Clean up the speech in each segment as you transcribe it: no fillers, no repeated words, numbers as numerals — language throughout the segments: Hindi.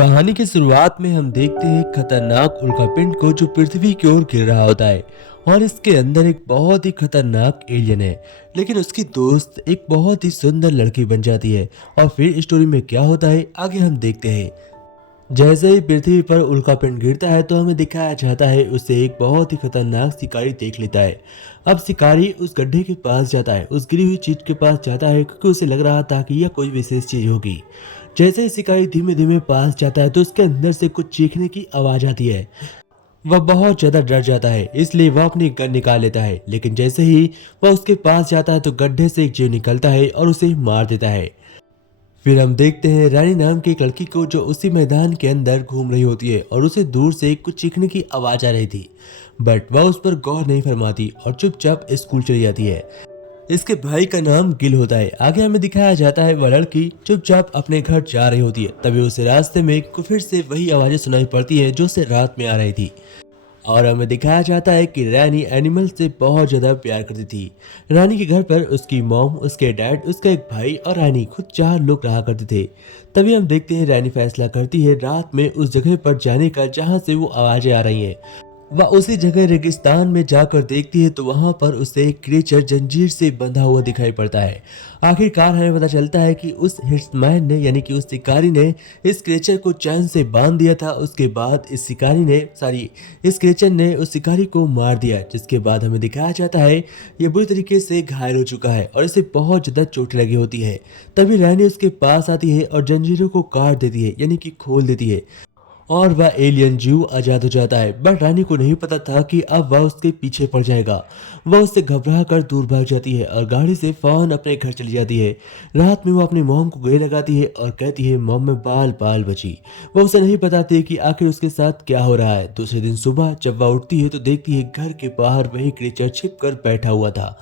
कहानी की शुरुआत में हम देखते हैं एक खतरनाक उल्कापिंड को जो पृथ्वी की ओर गिर रहा होता है और इसके अंदर एक बहुत ही खतरनाक एलियन है। लेकिन उसकी दोस्त एक बहुत ही सुंदर लड़की बन जाती है। और फिर स्टोरी में क्या होता है आगे हम देखते हैं। जैसे ही पृथ्वी पर उल्कापिंड गिरता है तो हमें दिखाया जाता है उसे एक बहुत ही खतरनाक शिकारी देख लेता है। अब शिकारी उस गड्ढे के पास जाता है, उस गिरी हुई चीज के पास जाता है क्योंकि उसे लग रहा था कि यह कोई विशेष चीज होगी। जैसे ही शिकारी धीमे धीमे पास जाता है तो उसके अंदर से कुछ चीखने की आवाज आती है। वह बहुत ज्यादा डर जाता है, इसलिए वह अपनी गन निकाल लेता है। लेकिन जैसे ही वह उसके पास जाता है तो गड्ढे से एक जीव निकलता है और उसे मार देता है। फिर हम देखते हैं रानी नाम की एक लड़की को जो उसी मैदान के अंदर घूम रही होती है और उसे दूर से कुछ चीखने की आवाज आ रही थी। बट वह उस पर गौर नहीं फरमाती और चुपचाप स्कूल चली जाती है। इसके भाई का नाम गिल होता है। आगे हमें दिखाया जाता है वह लड़की चुपचाप अपने घर जा रही होती है। तभी उसे रास्ते में फिर से वही आवाजें सुनाई पड़ती है जो उसे रात में आ रही थी। और हमें दिखाया जाता है कि रानी एनिमल से बहुत ज्यादा प्यार करती थी। रानी के घर पर उसकी मॉम, उसके डैड, उसका एक भाई और रानी खुद 4 लोग रहा करते थे। तभी हम देखते हैं रानी फैसला करती है रात में उस जगह पर जाने का जहां से वो आवाजें आ रही हैं। वह उसी जगह रेगिस्तान में जाकर देखती है तो वहां पर उसे एक क्रीचर जंजीर से बंधा हुआ दिखाई पड़ता है। आखिरकार हमें पता चलता है कि उस हिट्समैन ने यानी कि उस शिकारी ने इस क्रीचर को चैन से बांध दिया था। उसके बाद इस क्रीचर ने उस शिकारी को मार दिया, जिसके बाद हमें दिखाया जाता है ये बुरी तरीके से घायल हो चुका है और इसे बहुत ज्यादा चोट लगी होती है। तभी रानी उसके पास आती है और जंजीरों को काट देती है यानी कि खोल देती है और वह एलियन जीव आजाद हो जाता है। बट रानी को नहीं पता था कि अब वह उसके पीछे पड़ जाएगा। वह उससे घबरा कर दूर भाग जाती है और गाड़ी से फौरन अपने घर चली जाती है। रात में वो अपनी मॉम को गले लगाती है और कहती है मॉम मैं बाल बाल बची। वह उसे नहीं बताती कि आखिर उसके साथ क्या हो रहा है। दूसरे दिन सुबह जब वह उठती है तो देखती है घर के बाहर वही क्रीचर छिप कर बैठा हुआ था।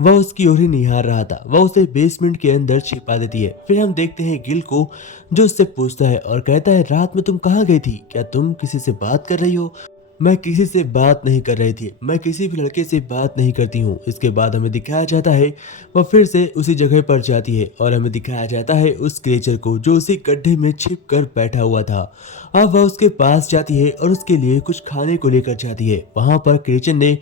वह उसकी ओर ही निहार रहा था। वह उसे बेसमेंट के अंदर छिपा देती है। फिर हम देखते हैं गिल को जो उससे पूछता है और कहता है रात में तुम कहाँ गई थी? क्या तुम किसी से बात कर रही हो? मैं किसी से बात नहीं कर रही थी, मैं किसी भी लड़के से बात नहीं करती हूँ। इसके बाद हमें दिखाया जाता है वह फिर से उसी जगह पर जाती है और हमें दिखाया जाता है उस क्रिएचर को जो उसी गड्ढे में छिप कर बैठा हुआ था। अब वह उसके पास जाती है और उसके लिए कुछ खाने को लेकर जाती है। वहां पर क्रिएचर ने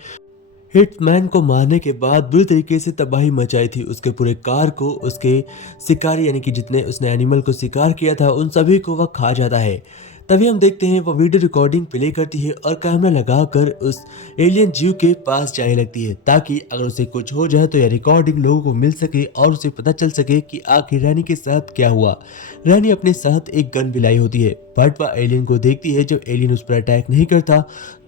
हिटमैन को मारने के बाद बुरी तरीके से तबाही मचाई थी। उसके पूरे कार को उसके शिकारी यानी कि जितने उसने एनिमल को शिकार किया था उन सभी को वह खा जाता है। तभी हम देखते हैं वह वीडियो रिकॉर्डिंग प्ले करती है और कैमरा लगाकर उस एलियन जीव के पास जाने लगती है ताकि अगर उसे कुछ हो जाए तो यह रिकॉर्डिंग लोगों को मिल सके और उसे पता चल सके कि आखिर रानी के साथ क्या हुआ। रानी अपने साथ एक गन भी लाई होती है बट वह एलियन को देखती है। जब एलियन उस पर अटैक नहीं करता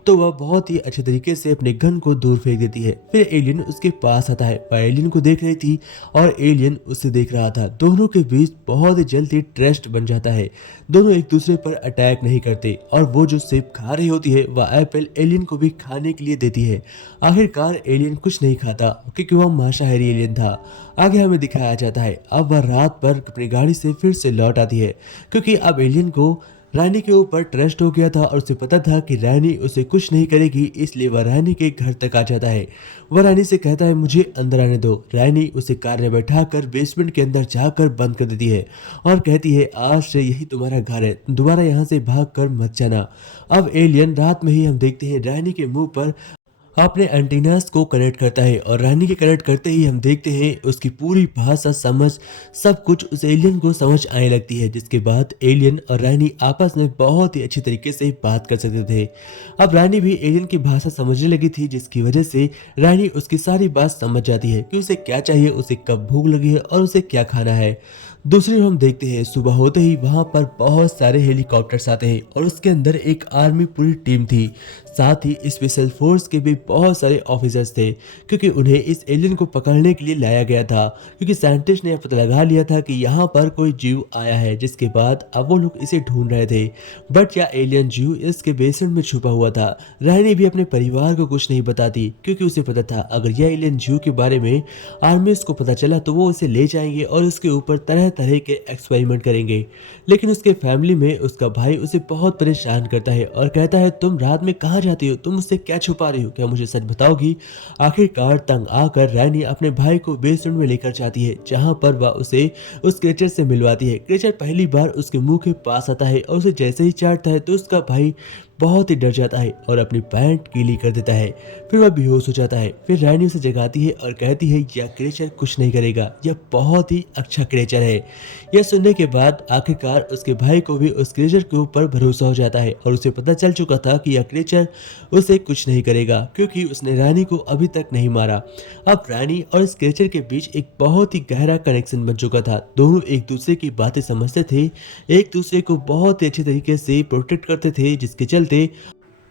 तो वह बहुत ही अच्छे तरीके से अपने गन को दूर फेंक देती है। फिर एलियन उसके पास आता है। वह एलियन को देख रही थी और एलियन उसे देख रहा था। दोनों के बीच बहुत ही जल्दी ट्रस्ट बन जाता है। दोनों एक दूसरे पर अटैक नहीं करते और वो जो सेब खा रही होती है वह एप्पल एलियन को भी खाने के लिए देती है। आखिरकार एलियन कुछ नहीं खाता क्योंकि वह मांसाहारी एलियन था। आगे हमें दिखाया जाता है अब वह रात पर अपनी गाड़ी से फिर से लौट आती है क्योंकि अब एलियन को रानी के ऊपर ट्रस्ट हो गया था और उसे पता था कि रानी उसे कुछ नहीं करेगी, इसलिए वह रानी के घर तक आ जाता है। वह रानी से कहता है मुझे अंदर आने दो। रानी उसे कार में बैठाकर बेसमेंट के अंदर जाकर बंद कर देती है और कहती है आज से यही तुम्हारा घर है, दोबारा यहाँ से भाग कर मत जाना। अब एलियन रात में ही हम देखते हैं रानी के मुंह पर अपने एंटीनास को कनेक्ट करता है और रानी के कनेक्ट करते ही हम देखते हैं उसकी पूरी भाषा समझ सब कुछ उस एलियन को समझ आने लगती है, जिसके बाद एलियन और रानी आपस में बहुत ही अच्छी तरीके से बात कर सकते थे। अब रानी भी एलियन की भाषा समझने लगी थी, जिसकी वजह से रानी उसकी सारी बात समझ जाती है कि उसे क्या चाहिए, उसे कब भूख लगी है और उसे क्या खाना है। दूसरी ओर हम देखते हैं सुबह होते ही वहां पर बहुत सारे हेलीकॉप्टर्स आते हैं और उसके अंदर एक आर्मी पूरी टीम थी। साथ ही स्पेशल फोर्स के भी बहुत सारे ऑफिसर्स थे क्योंकि उन्हें इस एलियन को पकड़ने के लिए लाया गया था क्योंकि साइंटिस्ट ने पता लगा लिया था कि यहाँ पर कोई जीव आया है, जिसके बाद अब वो लोग इसे ढूंढ रहे थे। बट यह एलियन जीव इसके बेसमेंट में छुपा हुआ था। रानी भी अपने परिवार को कुछ नहीं बताती क्योंकि उसे पता था अगर यह एलियन जीव के बारे में आर्मी को पता चला तो वो उसे ले जाएंगे और उसके ऊपर तरह तरह के एक्सपेरिमेंट करेंगे। लेकिन उसके फैमिली में उसका भाई उसे बहुत परेशान करता है और कहता है, तुम रात में कहाँ जाती हो, तुम मुझसे क्या छुपा रही हो, क्या मुझे सच बताओगी? आखिरकार तंग आकर रैनी अपने भाई को बेसमेंट में लेकर जाती है, जहाँ पर वह उसे उस क्रेचर से मिलवाती है। क्रेचर पहली बार उसके मुंह के पास आता है और उसे जैसे ही चाटता है तो उसका भाई बहुत ही डर जाता है और अपनी पैंट गीली कर देता है। फिर वह बेहोश हो जाता है। फिर रानी उसे जगाती है और कहती है, यह क्रेचर कुछ नहीं करेगा, यह बहुत ही अच्छा क्रेचर है। यह सुनने के बाद आखिरकार उसके भाई को भी उस क्रेचर के ऊपर भरोसा हो जाता है और उसे पता चल चुका था कि यह क्रेचर उसे कुछ नहीं करेगा, क्योंकि उसने रानी को अभी तक नहीं मारा। अब रानी और इस क्रेचर के बीच एक बहुत ही गहरा कनेक्शन बन चुका था। दोनों एक दूसरे की बातें समझते थे, एक दूसरे को बहुत ही अच्छे तरीके से प्रोटेक्ट करते थे, जिसके चलते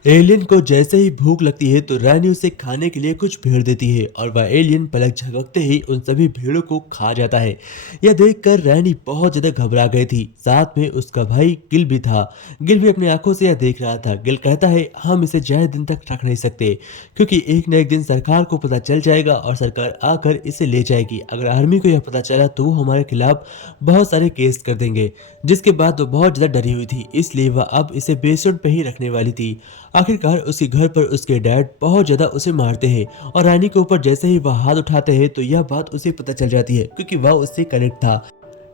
एलियन को जैसे ही भूख लगती है तो रानी उसे खाने के लिए कुछ भेड़ देती है और वह एलियन पलक झपकते ही उन सभी भेड़ों को खा जाता है। यह देखकर रानी बहुत ज्यादा घबरा गई थी। साथ में उसका भाई गिल भी था। गिल भी अपनी आंखों से यह देख रहा था। गिल कहता है, हम इसे ज्यादा दिन तक रख नहीं सकते, क्योंकि एक न एक दिन सरकार को पता चल जाएगा और सरकार आकर इसे ले जाएगी। अगर आर्मी को यह पता चला तो वो हमारे खिलाफ बहुत सारे केस कर देंगे। जिसके बाद वो बहुत ज्यादा डरी हुई थी, इसलिए वह अब इसे बेसमेंट पे ही रखने वाली थी। आखिरकार उसके घर पर उसके डैड बहुत ज्यादा उसे मारते हैं और रानी के ऊपर जैसे ही वह हाथ उठाते हैं तो यह बात उसे पता चल जाती है, क्योंकि वह उससे कनेक्ट था।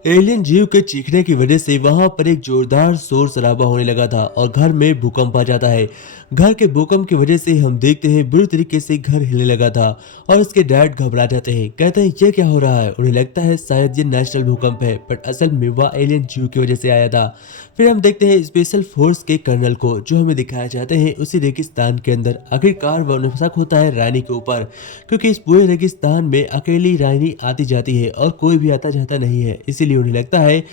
एलियन जीव के चीखने की वजह से वहां पर एक जोरदार शोर शराबा होने लगा था और घर में भूकंप आ जाता है। घर के भूकंप की वजह से हम देखते हैं बुरी तरीके से घर हिलने लगा था और उसके डैड घबरा जाते हैं। कहते हैं, ये क्या हो रहा है? उन्हें लगता है शायद ये नेचुरल भूकंप है, बट असल में वह एलियन जीव की वजह से आया था। फिर हम देखते हैं स्पेशल फोर्स के कर्नल को, जो हमें दिखाया जाते हैं उसी रेगिस्तान के अंदर। आखिरकार वह उन्हें शक होता है रानी के ऊपर, क्योंकि इस पूरे रेगिस्तान में अकेली रानी आती जाती है और कोई भी आता जाता नहीं है। इसीलिए उन्हें लगता है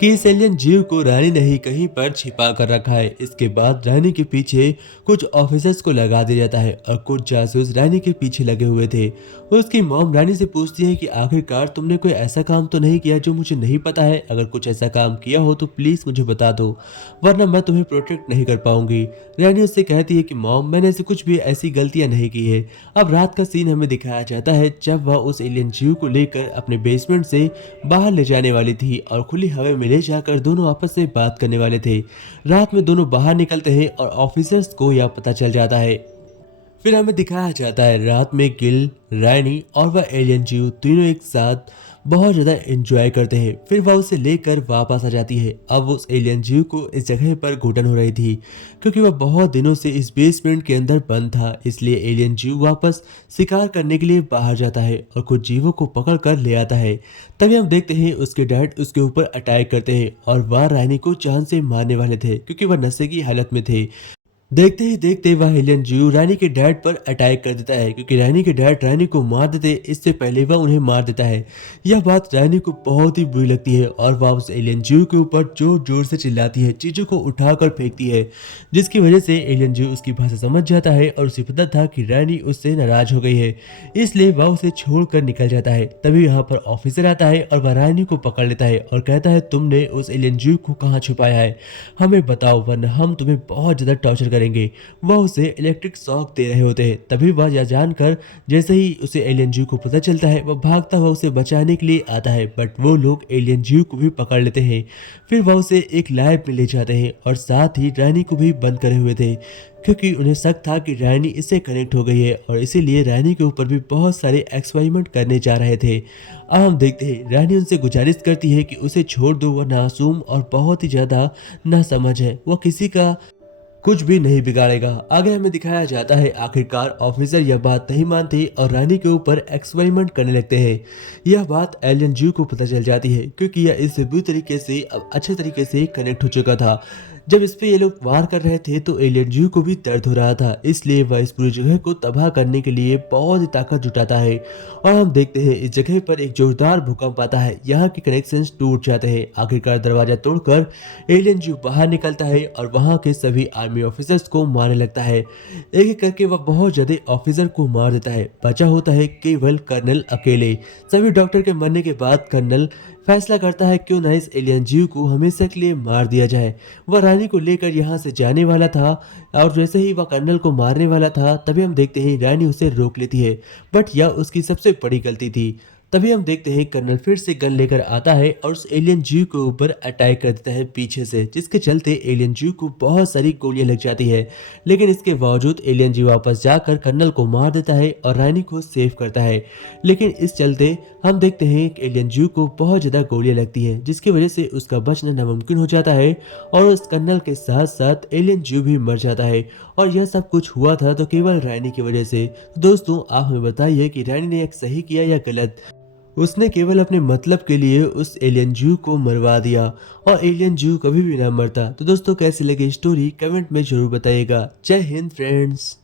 कि इस एलियन जीव को रानी ने ही कहीं पर छिपा कर रखा है। इसके बाद रानी के पीछे कुछ ऑफिसर्स को लगा दिया जाता है और कुछ जासूस रानी के पीछे लगे हुए थे। उसकी मॉम रानी से पूछती है कि आखिरकार तुमने कोई ऐसा काम तो नहीं किया जो मुझे नहीं पता है? अगर कुछ ऐसा काम किया हो तो प्लीज मुझे बता दो, वरना मैं तुम्हें प्रोटेक्ट नहीं कर पाऊंगी। रानी उससे कहती है कि मॉम, मैंने ऐसी कुछ भी ऐसी गलतियां नहीं की है। अब रात का सीन हमें दिखाया जाता है जब वह उस एलियन जीव को लेकर अपने बेसमेंट से बाहर ले जाने वाली थी और खुली हवा में ले जाकर दोनों आपस में बात करने वाले थे। रात में दोनों बाहर निकलते हैं और ऑफिसर्स को यह पता चल जाता है। फिर हमें दिखाया जाता है रात में गिल, रानी और वह एलियन जीव तीनों एक साथ बहुत ज्यादा एंजॉय करते हैं। फिर वह उसे लेकर वापस आ जाती है। अब उस एलियन जीव को इस जगह पर घुटन हो रही थी, क्योंकि वह बहुत दिनों से इस बेसमेंट के अंदर बंद था। इसलिए एलियन जीव वापस शिकार करने के लिए बाहर जाता है और कुछ जीवों को पकड़ कर ले आता है। तभी हम देखते हैं उसके डैड उसके ऊपर अटैक करते हैं और वह रानी को जान से मारने वाले थे, क्योंकि वह नशे की हालत में थे। देखते ही देखते वह एलियन जीव रानी के डैड पर अटैक कर देता है, क्योंकि रानी के डैड रानी को मार देते इससे पहले वह उन्हें मार देता है। यह बात रानी को बहुत ही बुरी लगती है और वह उस एलियन जीव के ऊपर जोर जोर से चिल्लाती है, चीजों को उठाकर फेंकती है, जिसकी वजह से एलियन जीव उसकी भाषा समझ जाता है और उसे पता था कि रानी उससे नाराज हो गई है, इसलिए वह उसे छोड़कर निकल जाता है। तभी यहाँ पर ऑफिसर आता है और वह रानी को पकड़ लेता है और कहता है, तुमने उस एलियन जीव को कहाँ छुपाया है, हमें बताओ, वरना हम तुम्हें बहुत ज्यादा टॉर्चर करेंगे। वह उसे इलेक्ट्रिक शॉक दे रहे होते हैं। तभी वह यह जानकर, जैसे ही उसे एलियन जीव को पता चलता है, वह भागता हुआ उसे बचाने के लिए आता है, बट वो लोग एलियन जीव को भी पकड़ लेते हैं। फिर वह उसे एक लैब में ले जाते हैं और साथ ही रानी को भी बंद करे हुए थे, क्योंकि उन्हें शक था कि रानी इससे कनेक्ट हो गई है और इसीलिए रानी के ऊपर भी बहुत सारे एक्सपेरिमेंट करने जा रहे थे। अब हम देखते हैं रानी उनसे गुजारिश करती है कि उसे छोड़ दो, वह मासूम और बहुत ही ज्यादा नासमझ है, वह किसी का कुछ भी नहीं बिगाड़ेगा। आगे हमें दिखाया जाता है आखिरकार ऑफिसर यह बात नहीं मानते और रानी के ऊपर एक्सपेरिमेंट करने लगते हैं। यह बात एलियन जीव को पता चल जाती है, क्योंकि यह इससे बुरी तरीके से अब अच्छे तरीके से कनेक्ट हो चुका था। जब इस पे ये लोग वार कर रहे थे तो एलियन जीव को भी दर्द हो रहा था, इसलिए वह इस पूरी जगह को तबाह करने के लिए बहुत ही ताकत जुटाता है। और हम देखते हैं इस जगह पर एक जोरदार भूकंप आता है, यहाँ के कनेक्शंस टूट जाते हैं। आखिरकार दरवाजा तोड़कर एलियन जीव बाहर निकलता है और वहाँ के सभी आर्मी ऑफिसर्स को मारने लगता है। एक एक करके वह बहुत ज्यादा ऑफिसर को मार देता है। बचा होता है केवल कर्नल अकेले। सभी डॉक्टर के मरने के बाद कर्नल फैसला करता है क्यों ना इस एलियन जीव को हमेशा के लिए मार दिया जाए। वह रानी को लेकर यहाँ से जाने वाला था और जैसे ही वह कर्नल को मारने वाला था, तभी हम देखते हैं रानी उसे रोक लेती है, बट यह उसकी सबसे बड़ी गलती थी। तभी हम देखते हैं कर्नल फिर से गन लेकर आता है और उस एलियन जीव के ऊपर अटैक कर देता है पीछे से, जिसके चलते एलियन जीव को बहुत सारी गोलियां लग जाती है। लेकिन इसके बावजूद एलियन जीव वापस जाकर कर्नल को मार देता है और रानी को सेव करता है। लेकिन इस चलते हम देखते हैं कि एलियन जीव को बहुत ज़्यादा गोलियां लगती हैं, जिसकी वजह से उसका बचना नामुमकिन हो जाता है और उस कर्नल के साथ साथ एलियन जीव भी मर जाता है। और यह सब कुछ हुआ था तो केवल रानी की वजह से। तो दोस्तों, आप हमें बताइए कि रानी ने एक सही किया या गलत। उसने केवल अपने मतलब के लिए उस एलियन जू को मरवा दिया और एलियन जू कभी भी ना मरता। तो दोस्तों, कैसी लगी स्टोरी कमेंट में जरूर बताइएगा। जय हिंद फ्रेंड्स।